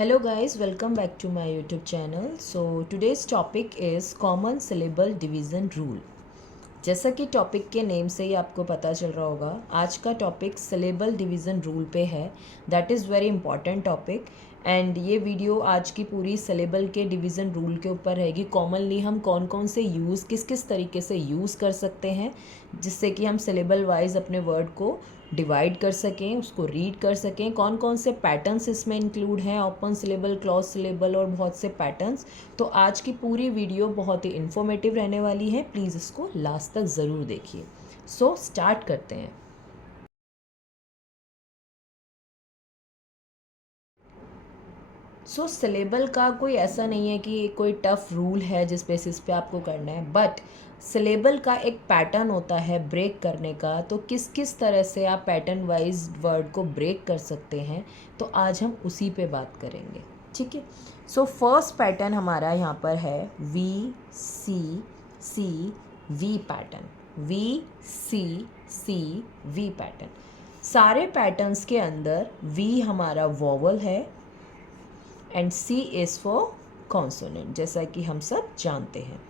Hello guys, welcome back to my YouTube channel. So today's topic is common syllable division rule. जैसा कि topic के name से ही आपको पता चल रहा होगा, आज का टॉपिक सिलेबल डिवीज़न रूल पे है. That is very important topic and ये वीडियो आज की पूरी सिलेबल के डिवीज़न रूल के ऊपर रहेगी. कॉमनली हम कौन कौन से यूज़ किस किस तरीके से यूज़ कर सकते हैं जिससे कि हम सिलेबल वाइज अपने वर्ड को डिवाइड कर सकें, उसको रीड कर सकें. कौन कौन से पैटर्न्स इसमें इंक्लूड हैं, ओपन सिलेबल, क्लोज सिलेबल और बहुत से पैटर्न्स. तो आज की पूरी वीडियो बहुत ही इन्फॉर्मेटिव रहने वाली है. प्लीज़ इसको लास्ट तक ज़रूर देखिए. सो स्टार्ट करते हैं. सो सिलेबल का कोई ऐसा नहीं है कि कोई टफ रूल है जिस बेसिस पे आपको करना है, बट सिलेबल का एक पैटर्न होता है ब्रेक करने का. तो किस किस तरह से आप पैटर्न वाइज वर्ड को ब्रेक कर सकते हैं, तो आज हम उसी पे बात करेंगे. ठीक है. सो फर्स्ट पैटर्न हमारा यहाँ पर है V C C V pattern. V C C V pattern. सारे पैटर्न्स के अंदर वी हमारा वॉवल है and C is for consonant, जैसा कि हम सब जानते हैं.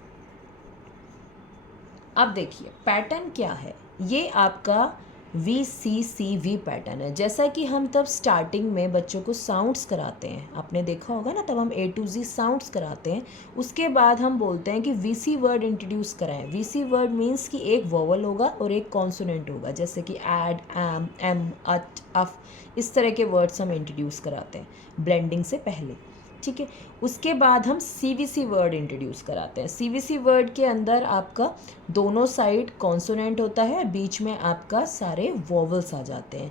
अब देखिए पैटर्न क्या है. ये आपका V C C V pattern है. जैसा कि हम तब स्टार्टिंग में बच्चों को साउंड्स कराते हैं, आपने देखा होगा ना, तब हम ए टू जी साउंड्स कराते हैं. उसके बाद हम बोलते हैं कि वी सी वर्ड इंट्रोड्यूस कराएं. वी सी वर्ड मीन्स कि एक वोवल होगा और एक कॉन्सोनेंट होगा, जैसे कि एड, एम, अट, अफ, इस तरह के वर्ड्स हम इंट्रोड्यूस कराते हैं ब्लेंडिंग से पहले. ठीक है. उसके बाद हम सी वी सी वर्ड इंट्रोड्यूस कराते हैं. सी वी सी वर्ड के अंदर आपका दोनों साइड कॉन्सोनेंट होता है, बीच में आपका सारे वॉवल्स आ जाते हैं,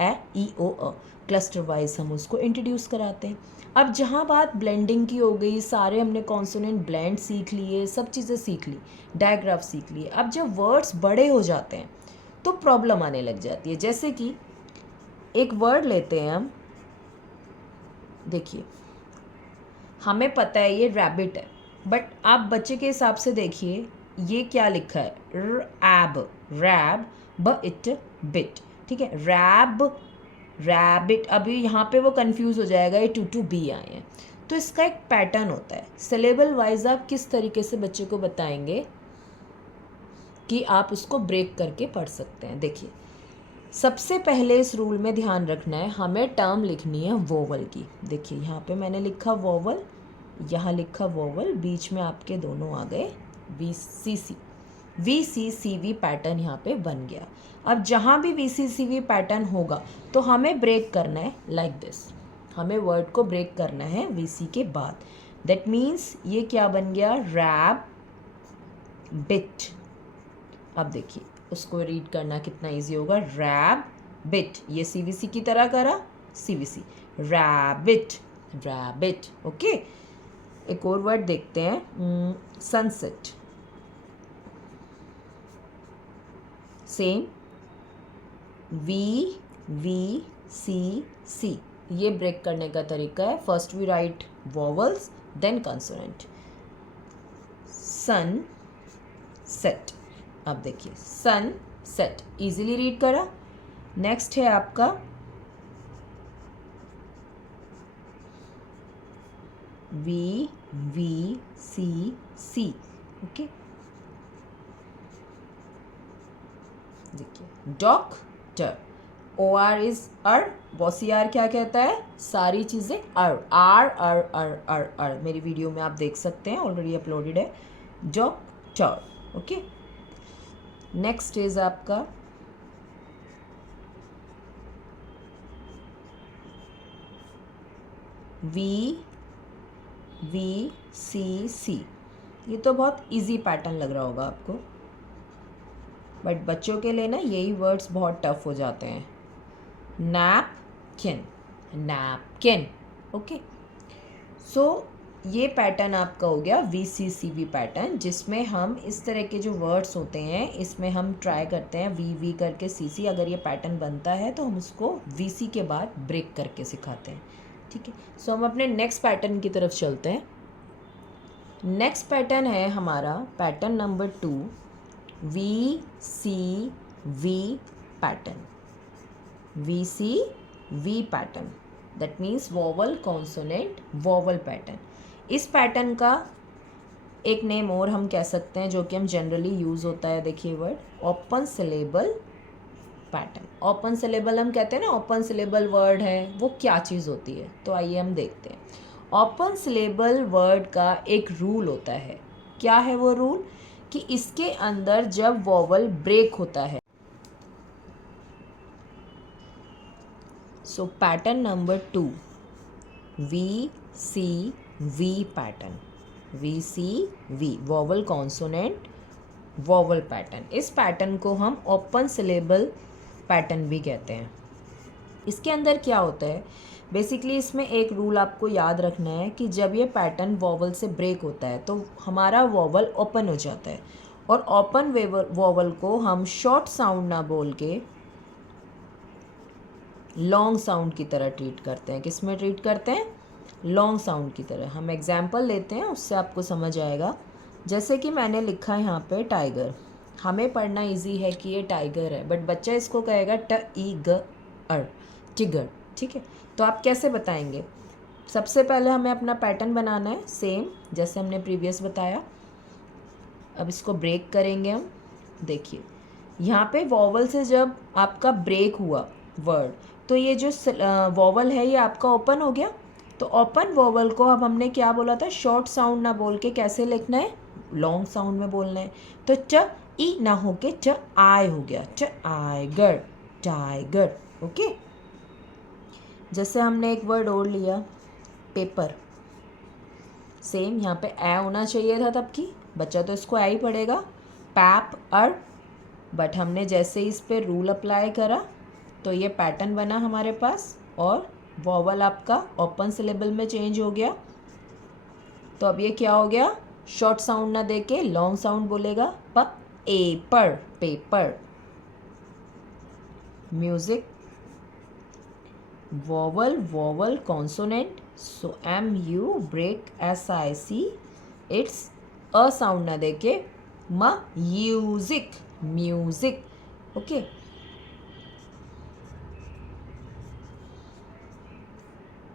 ए ई ओ अ. क्लस्टर वाइज हम उसको इंट्रोड्यूस कराते हैं. अब जहाँ बात ब्लेंडिंग की हो गई, सारे हमने कॉन्सोनेंट ब्लेंड सीख लिए, सब चीज़ें सीख ली, डायग्राफ सीख लिए. अब जब वर्ड्स बड़े हो जाते हैं तो प्रॉब्लम आने लग जाती है. जैसे कि एक वर्ड लेते हैं हम, देखिए हमें पता है ये रैबिट है, बट आप बच्चे के हिसाब से देखिए ये क्या लिखा है, रैब, रैब, ब इट बिट. ठीक है, रैब, रैबिट. अभी यहाँ पे वो कंफ्यूज हो जाएगा, ये टू बी आए हैं. तो इसका एक पैटर्न होता है. सिलेबल वाइज आप किस तरीके से बच्चे को बताएंगे कि आप उसको ब्रेक करके पढ़ सकते हैं. देखिए सबसे पहले इस रूल में ध्यान रखना है, हमें टर्म लिखनी है वोवल की. देखिए यहाँ पे मैंने लिखा वोवल, यहाँ लिखा वोवल, बीच में आपके दोनों आ गए V C C. V C C V pattern यहाँ पे बन गया. अब जहाँ भी V C C V pattern होगा तो हमें ब्रेक करना है लाइक दिस. हमें वर्ड को ब्रेक करना है वी सी के बाद. दैट मीन्स ये क्या बन गया, रैब बिट. अब देखिए उसको रीड करना कितना इजी होगा, रैब बिट. ये सी वी सी की तरह करा, C V C, rabbit, rabbit. Okay. एक और वर्ड देखते हैं, sunset. Same, V C C. ये ब्रेक करने का तरीका है. First we write vowels then consonant. Sun set. अब देखिए सन सेट, इजीली रीड करा. नेक्स्ट है आपका वी सी. ओके. देखिए doctor, O R is er, bossy R क्या कहता है, सारी चीज़ें अर, आर अर अर अर अर. मेरी वीडियो में आप देख सकते हैं, ऑलरेडी अपलोडेड है. डॉक्टर. ओके. नेक्स्ट इज आपका वी सी. ये तो बहुत इजी पैटर्न लग रहा होगा आपको, बट बच्चों के लिए ना यही वर्ड्स बहुत टफ हो जाते हैं. Napkin, napkin. ओके. सो ये पैटर्न आपका हो गया V C C V pattern, जिसमें हम इस तरह के जो वर्ड्स होते हैं इसमें हम ट्राई करते हैं वी करके सी सी. अगर ये पैटर्न बनता है तो हम उसको वी सी के बाद ब्रेक करके सिखाते हैं. ठीक है. सो हम अपने नेक्स्ट पैटर्न की तरफ चलते हैं. नेक्स्ट पैटर्न है हमारा pattern number 2, V C V pattern. V C V pattern. That means vowel consonant vowel pattern. इस पैटर्न का एक नेम और हम कह सकते हैं जो कि हम जनरली यूज़ होता है, देखिए word open syllable pattern. Open syllable हम कहते हैं ना, ओपन सिलेबल वर्ड है, वो क्या चीज़ होती है, तो आइए हम देखते हैं। ओपन सिलेबल वर्ड का एक रूल होता है। क्या है वो रूल? कि इसके अंदर जब वॉवल ब्रेक होता है, so pattern number 2 VCV pattern, VCV vowel consonant vowel pattern. इस पैटर्न को हम ओपन सिलेबल पैटर्न भी कहते हैं। इसके अंदर क्या होता है, बेसिकली इसमें एक रूल आपको याद रखना है कि जब ये पैटर्न वॉवल से ब्रेक होता है तो हमारा वॉवल ओपन हो जाता है, और ओपन वॉवल को हम शॉर्ट साउंड ना बोल के लॉन्ग साउंड की तरह ट्रीट करते हैं। किस में ट्रीट करते हैं? लॉन्ग साउंड की तरह। हम एग्जाम्पल लेते हैं, उससे आपको समझ आएगा। जैसे कि मैंने लिखा है यहाँ पे टाइगर, हमें पढ़ना इजी है कि ये टाइगर है, बट बच्चा इसको कहेगा ट-ई-ग-अर, टिगर। ठीक है, तो आप कैसे बताएंगे? सबसे पहले हमें अपना पैटर्न बनाना है, सेम जैसे हमने प्रीवियस बताया। अब इसको ब्रेक करेंगे हम। देखिए यहाँ पे वॉवल से जब आपका ब्रेक हुआ वर्ड, तो ये जो वॉवल है ये आपका ओपन हो गया। तो ओपन वॉवल को अब हमने क्या बोला था, शॉर्ट साउंड ना बोल के कैसे लिखना है, लॉन्ग साउंड में बोलना है। तो च ई ना होके च आय हो गया, च आयगर, टाइगर। ओके, जैसे हमने एक वर्ड और लिया पेपर, सेम यहाँ पे ए होना चाहिए था तब की, बच्चा तो इसको ए ही पढ़ेगा, पैप अर, बट हमने जैसे इस पे रूल अप्लाई करा तो ये पैटर्न बना हमारे पास, और वॉवल आपका ओपन सिलेबल में चेंज हो गया। तो अब ये क्या हो गया, शॉर्ट साउंड ना देके लॉन्ग साउंड बोलेगा, प ए पर, paper. Music, vowel vowel consonant, so MU break SIC, it's a sound ना देके music, music. Okay,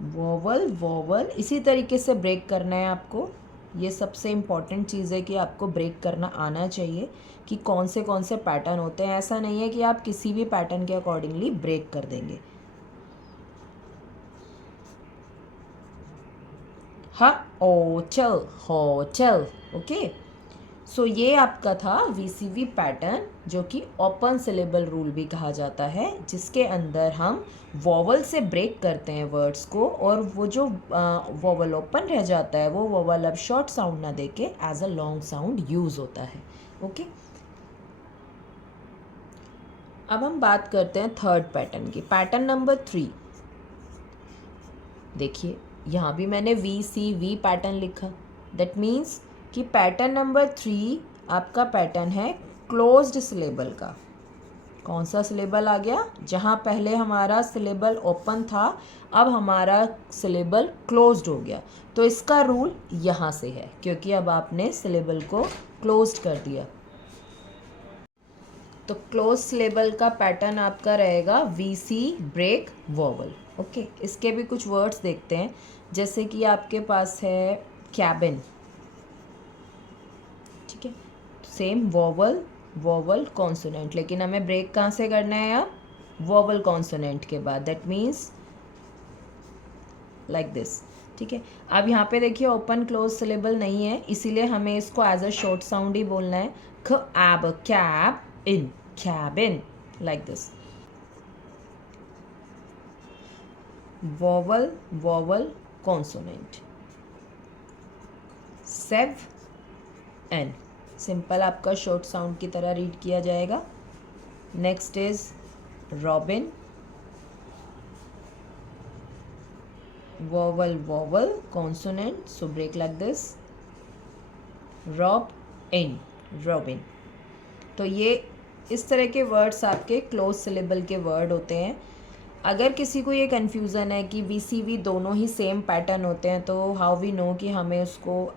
vowel vowel इसी तरीके से ब्रेक करना है आपको। ये सबसे इम्पॉर्टेंट चीज़ है कि आपको ब्रेक करना आना चाहिए कि कौन से पैटर्न होते हैं। ऐसा नहीं है कि आप किसी भी पैटर्न के अकॉर्डिंगली ब्रेक कर देंगे। Hotel, hotel. ओके, सो ये आपका था VCV पैटर्न, जो कि ओपन सिलेबल रूल भी कहा जाता है, जिसके अंदर हम वॉवल से ब्रेक करते हैं वर्ड्स को, और वो जो वॉवल ओपन रह जाता है वो वॉवल अब शॉर्ट साउंड ना देके as a long sound use होता है। ओके, अब हम बात करते हैं थर्ड पैटर्न की, पैटर्न नंबर 3। देखिए यहाँ भी मैंने VCV पैटर्न लिखा, दैट मीन्स कि पैटर्न नंबर 3 आपका पैटर्न है क्लोज्ड सिलेबल का। कौन सा सिलेबल आ गया? जहाँ पहले हमारा सिलेबल ओपन था, अब हमारा सिलेबल क्लोज्ड हो गया। तो इसका रूल यहाँ से है, क्योंकि अब आपने सिलेबल को क्लोज्ड कर दिया। तो क्लोज सिलेबल का पैटर्न आपका रहेगा VC ब्रेक वॉवल। ओके, इसके भी कुछ वर्ड्स देखते हैं, जैसे कि आपके पास है कैबिन। ठीक है, सेम वॉवल वॉवल कॉन्सोनेंट, लेकिन हमें ब्रेक कहाँ से करना है? अब वॉवल कॉन्सोनेंट के बाद, दैट मीन्स लाइक दिस। ठीक है, अब यहाँ पे देखिए ओपन क्लोज सिलेबल नहीं है, इसीलिए हमें इसको एज अ शॉर्ट साउंड ही बोलना है, ख एब cab in, cabin, like this. Vowel vowel consonant, seven, simple आपका शॉर्ट साउंड की तरह रीड किया जाएगा। Next is Robin, vowel vowel consonant, so break like this, rob in, Robin. तो ये इस तरह के वर्ड्स आपके क्लोज सिलेबल के वर्ड होते हैं। अगर किसी को ये कन्फ्यूज़न है कि VCV दोनों ही सेम पैटर्न होते हैं, तो हाउ वी नो कि हमें उसको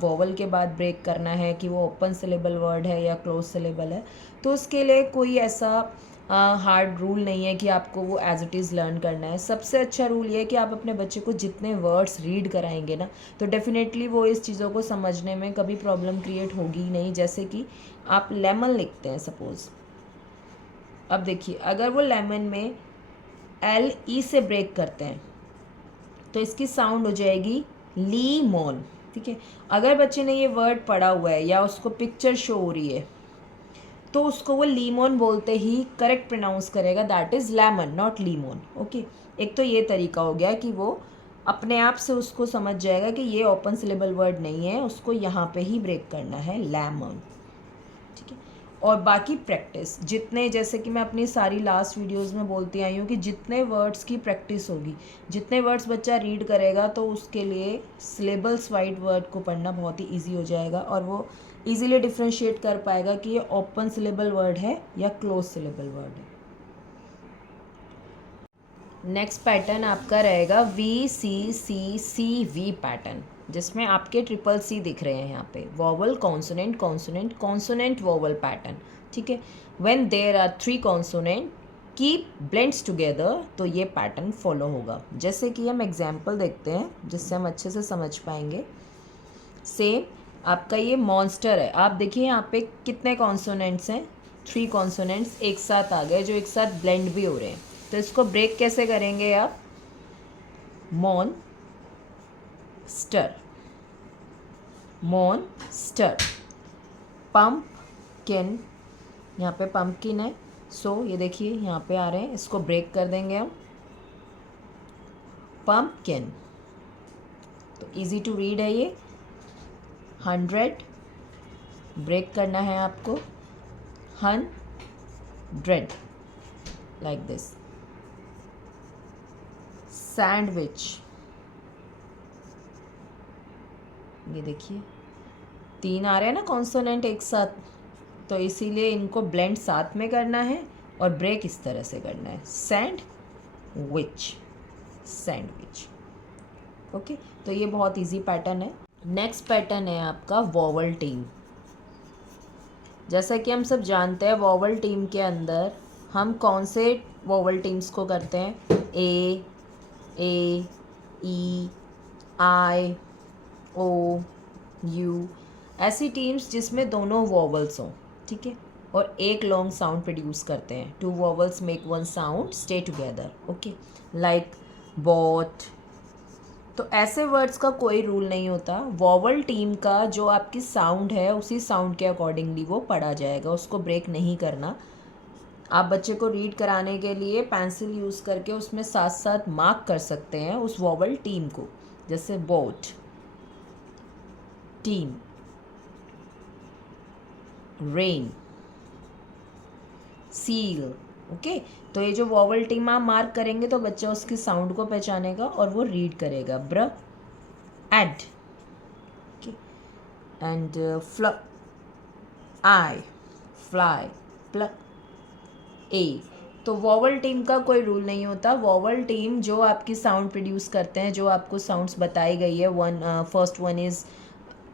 वॉवल के बाद ब्रेक करना है, कि वो ओपन सिलेबल वर्ड है या क्लोज सिलेबल है, तो उसके लिए कोई ऐसा हार्ड रूल नहीं है कि आपको वो एज इट इज़ लर्न करना है। सबसे अच्छा रूल ये है कि आप अपने बच्चे को जितने वर्ड्स रीड कराएंगे ना, तो डेफिनेटली वो इस चीज़ों को समझने में कभी प्रॉब्लम क्रिएट होगी ही नहीं। जैसे कि आप लेमन लिखते हैं सपोज़, अब देखिए अगर वो लेमन में एल ई से ब्रेक करते हैं तो इसकी साउंड हो जाएगी लीमोन, ठीक है। अगर बच्चे ने ये वर्ड पढ़ा हुआ है या उसको पिक्चर शो हो रही है तो उसको वो लीमोन बोलते ही करेक्ट प्रोनाउंस करेगा, that is lemon not lemon, okay. एक तो ये तरीका हो गया कि वो अपने आप से उसको समझ जाएगा कि ये ओपन सिलेबल वर्ड नहीं है, उसको यहाँ पे ही ब्रेक करना है, लेमन, ठीक है। और बाकी प्रैक्टिस जितने, जैसे कि मैं अपनी सारी लास्ट वीडियोस में बोलती आई हूँ कि जितने वर्ड्स की प्रैक्टिस होगी, जितने वर्ड्स बच्चा रीड करेगा तो उसके लिए सिलेबल्स वाइड वर्ड को पढ़ना बहुत ही ईजी हो जाएगा और वो इजीली डिफ्रेंशिएट कर पाएगा कि ये ओपन सिलेबल वर्ड है या क्लोज सिलेबल वर्ड है। नेक्स्ट पैटर्न आपका रहेगा VCCCV पैटर्न, जिसमें आपके ट्रिपल सी दिख रहे हैं यहाँ पे, vowel consonant consonant consonant vowel pattern, ठीक है। When there are 3 consonant keep blends together, तो ये पैटर्न फॉलो होगा। जैसे कि हम एग्जाम्पल देखते हैं जिससे हम अच्छे से समझ पाएंगे। सेम आपका ये मॉन्स्टर है, आप देखिए यहाँ पे कितने कॉन्सोनेंट्स हैं, 3 कॉन्सोनेंट्स एक साथ आ गए जो एक साथ ब्लेंड भी हो रहे हैं। तो इसको ब्रेक कैसे करेंगे आप, मॉन स्टर, मॉन स्टर, पम्पकिन, यहाँ पे पम्पकिन है, सो ये देखिए यहाँ पे आ रहे हैं, इसको ब्रेक कर देंगे हम, पम्पकिन। तो इजी टू रीड है ये। 100 ब्रेक करना है आपको, 100 लाइक दिस। सैंडविच, ये देखिए 3 आ रहे हैं ना कॉन्सोनेंट एक साथ, तो इसीलिए इनको ब्लेंड साथ में करना है और ब्रेक इस तरह से करना है, सैंडविच, सैंडविच, ओके। तो ये बहुत इजी पैटर्न है। नेक्स्ट पैटर्न है आपका वॉवल टीम। जैसा कि हम सब जानते हैं वॉवल टीम के अंदर हम कौन से वॉवल टीम्स को करते हैं, ए ई आई ओ यू, ऐसी टीम्स जिसमें दोनों वॉवल्स हों, ठीक है, और एक लॉन्ग साउंड प्रोड्यूस करते हैं। 2 vowels make 1 sound, stay together, okay, like bot. तो ऐसे वर्ड्स का कोई रूल नहीं होता, वॉवल टीम का जो आपकी साउंड है उसी साउंड के अकॉर्डिंगली वो पढ़ा जाएगा, उसको ब्रेक नहीं करना। आप बच्चे को रीड कराने के लिए पेंसिल यूज़ करके उसमें साथ साथ मार्क कर सकते हैं उस वॉवल टीम को, जैसे boat, team, rain, seal, okay. तो ये जो वॉवल टीम आप मार्क करेंगे तो बच्चा उसकी साउंड को पहचानेगा और वो रीड करेगा, br, ed, okay, and fl, i, fly, pluck, a. तो वॉवल टीम का कोई रूल नहीं होता, वॉवल टीम जो आपकी साउंड प्रोड्यूस करते हैं, जो आपको साउंड्स बताई गई है, first one is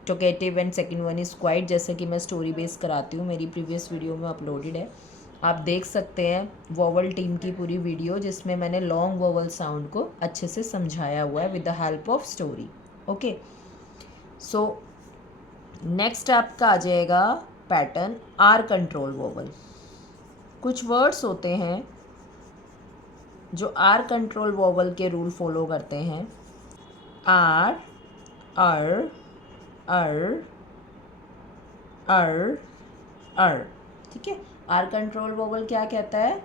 टोकेटिव and second one is quite, जैसे कि मैं स्टोरी बेस कराती हूँ, मेरी प्रीवियस वीडियो में अपलोडेड है, आप देख सकते हैं वॉवल टीम की पूरी वीडियो, जिसमें मैंने लॉन्ग वॉवल साउंड को अच्छे से समझाया हुआ है with the help of story, okay. So next आपका आ जाएगा पैटर्न आर कंट्रोल वॉवल। कुछ वर्ड्स होते हैं जो आर कंट्रोल वॉवल के रूल फॉलो करते हैं, आर, अर, अर, अर, अर, ठीक है। आर कंट्रोल वॉवल क्या कहता है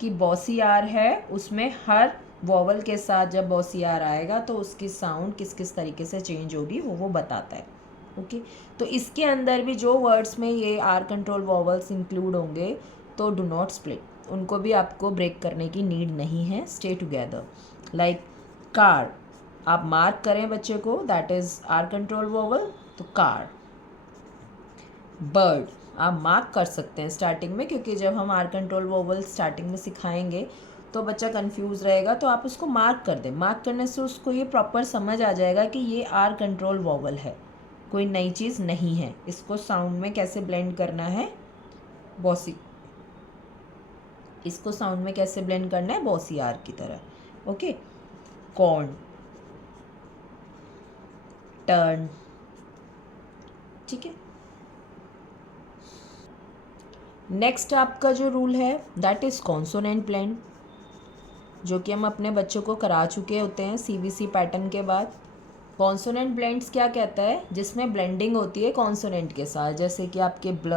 कि बॉसी आर है, उसमें हर वॉवल के साथ जब बॉसी आर आएगा तो उसकी साउंड किस किस तरीके से चेंज होगी वो बताता है, ओके। तो इसके अंदर भी जो वर्ड्स में ये आर कंट्रोल वॉवल्स इंक्लूड होंगे तो डू नॉट स्प्लिट, उनको भी आपको ब्रेक करने की नीड नहीं है, स्टे टुगेदर। लाइक कार, आप मार्क करें बच्चे को, that is R controlled vowel, तो कार। बर्ड आप मार्क कर सकते हैं स्टार्टिंग में, क्योंकि जब हम आर कंट्रोल वॉवल स्टार्टिंग में सिखाएंगे तो बच्चा कंफ्यूज रहेगा, तो आप उसको मार्क कर दें, मार्क करने से उसको ये प्रॉपर समझ आ जाएगा कि ये आर कंट्रोल वॉवल है, कोई नई चीज़ नहीं है, इसको साउंड में कैसे ब्लेंड करना है, बॉसी इसको साउंड में कैसे ब्लेंड करना है, बॉसी आर की तरह। ओके, कॉर्न, टर्न, ठीक है। नेक्स्ट आपका जो रूल है दैट इज़ कॉन्सोनेंट ब्लेंड, जो कि हम अपने बच्चों को करा चुके होते हैं सीबीसी पैटर्न के बाद। कॉन्सोनेंट ब्लेंड्स क्या कहता है, जिसमें ब्लेंडिंग होती है कॉन्सोनेंट के साथ, जैसे कि आपके ब्ल,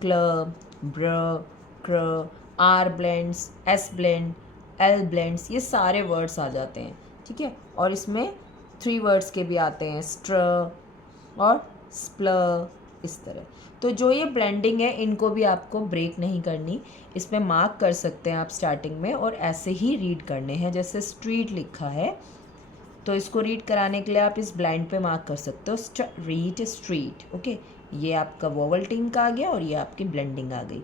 क्ल, ब्र, क्र, R blends, S blend, L blends, ये सारे वर्ड्स आ जाते हैं, ठीक है। और इसमें 3 वर्ड्स के भी आते हैं, स्ट्र और स्प्ल, इस तरह। तो जो ये ब्लेंडिंग है इनको भी आपको ब्रेक नहीं करनी, इसमें मार्क कर सकते हैं आप स्टार्टिंग में, और ऐसे ही रीड करने हैं। जैसे स्ट्रीट लिखा है तो इसको रीड कराने के लिए आप इस ब्लाइंड पे मार्क कर सकते हो, रीड स्ट्रीट। ओके, ये आपका वोवल टीम का आ गया और ये आपकी ब्लेंडिंग आ गई।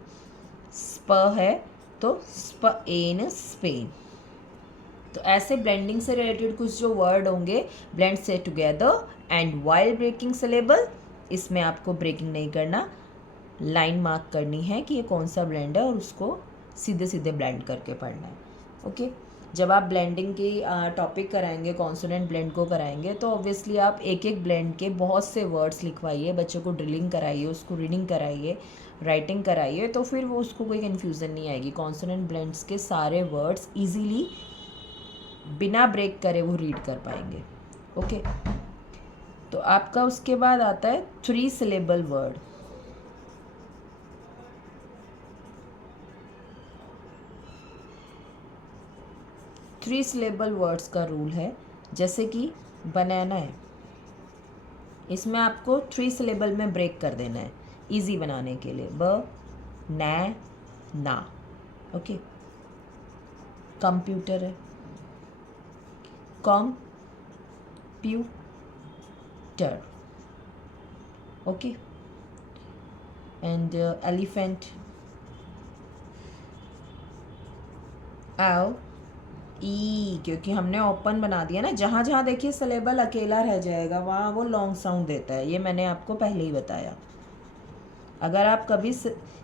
स्प है तो स्पेन, स्पेन। तो ऐसे ब्लेंडिंग से रिलेटेड कुछ जो वर्ड होंगे, ब्लेंड से together and while breaking syllable, इसमें आपको ब्रेकिंग नहीं करना, लाइन मार्क करनी है कि ये कौन सा ब्लेंड है और उसको सीधे सीधे ब्लेंड करके पढ़ना है। ओके, जब आप ब्लेंडिंग की टॉपिक कराएंगे, कॉन्सोनेंट ब्लेंड को कराएंगे, तो ऑब्वियसली आप एक एक ब्लेंड के बहुत से वर्ड्स लिखवाइए, बच्चों को ड्रिलिंग कराइए, उसको रीडिंग कराइए, राइटिंग कराइए, तो फिर वो उसको कोई कन्फ्यूज़न नहीं आएगी। कॉन्सोनेंट ब्लेंड्स के सारे वर्ड्स ईजीली बिना ब्रेक करे वो रीड कर पाएंगे। ओके, तो आपका उसके बाद आता है 3 syllable word. Three syllable words का रूल है, जैसे कि बनाना है, इसमें आपको 3 सिलेबल में ब्रेक कर देना है इजी बनाने के लिए, ब, न, ना। ओके, कंप्यूटर है, com, pewter. Okay, and elephant, आओ, ई, क्योंकि हमने ओपन बना दिया ना, जहाँ जहाँ देखिए सिलेबल अकेला रह जाएगा वहाँ वो लॉन्ग साउंड देता है, ये मैंने आपको पहले ही बताया। अगर आप कभी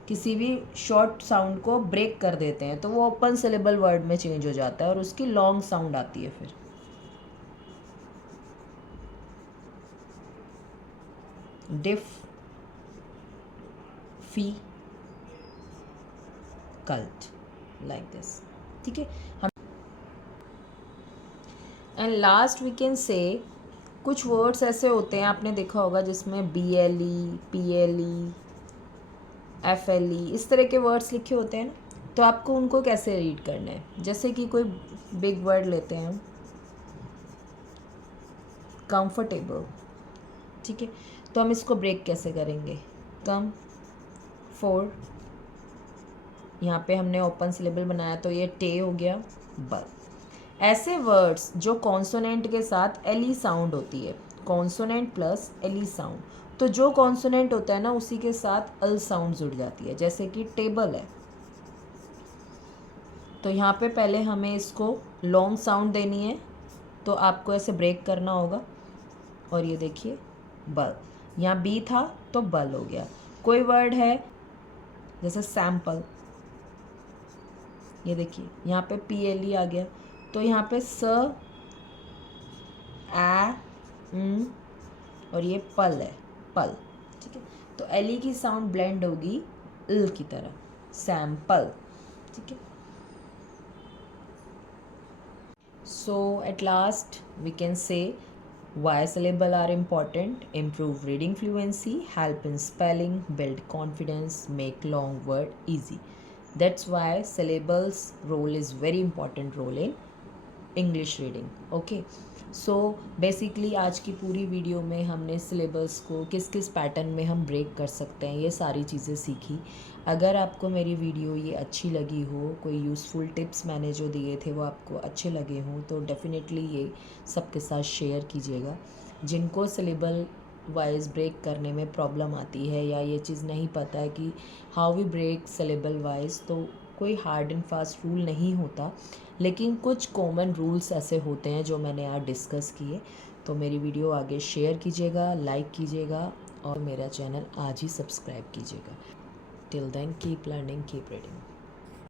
किसी भी शॉर्ट साउंड को ब्रेक कर देते हैं तो वो ओपन सिलेबल वर्ड में चेंज हो जाता है और उसकी लॉन्ग साउंड आती है फिर। डिफ, फी, कल्ट, लाइक दिस, ठीक है। हम एंड लास्ट वी कैन से कुछ वर्ड्स ऐसे होते हैं, आपने देखा होगा, जिसमें B L E, P L E, F L E, इस तरह के वर्ड्स लिखे होते हैं ना, तो आपको उनको कैसे रीड करना है। जैसे कि कोई बिग वर्ड लेते हैं, कंफर्टेबल, ठीक है, तो हम इसको ब्रेक कैसे करेंगे, कम, फोर, यहाँ पे हमने ओपन सिलेबल बनाया तो ये टे हो गया, बल। ऐसे वर्ड्स जो कॉन्सोनेंट के साथ एली साउंड होती है, कॉन्सोनेंट प्लस एली साउंड, तो जो कॉन्सोनेंट होता है ना उसी के साथ अल साउंड जुड़ जाती है। जैसे कि टेबल है, तो यहाँ पे पहले हमें इसको लॉन्ग साउंड देनी है, तो आपको ऐसे ब्रेक करना होगा, और ये देखिए बल, यहाँ बी था तो बल हो गया। कोई वर्ड है जैसे सैम्पल, ये देखिए यहाँ पे पी एल ई आ गया, तो यहाँ पे स, आ, और ये पल है, पल, ठीक है। तो एल ई की साउंड ब्लेंड होगी इल की तरह, सैम्पल, ठीक है। So at last we can say why syllable are important: improve reading fluency, help in spelling, build confidence, make long word easy. That's why syllables role is very important role in English reading. Okay, so basically आज की पूरी video में हमने syllabus को किस किस pattern में हम ब्रेक कर सकते हैं ये सारी चीज़ें सीखी। अगर आपको मेरी वीडियो ये अच्छी लगी हो, कोई यूज़फुल टिप्स मैंने जो दिए थे वो आपको अच्छे लगे हों, तो डेफ़िनेटली ये सबके साथ शेयर कीजिएगा। जिनको सिलेबल वाइज ब्रेक करने में प्रॉब्लम आती है या ये चीज़ नहीं पता है कि how we break syllable wise, तो कोई हार्ड एंड फास्ट रूल नहीं होता, लेकिन कुछ कॉमन रूल्स ऐसे होते हैं जो मैंने आज डिस्कस किए। तो मेरी वीडियो आगे शेयर कीजिएगा, लाइक कीजिएगा और मेरा चैनल आज ही सब्सक्राइब कीजिएगा। Till then keep learning, keep reading.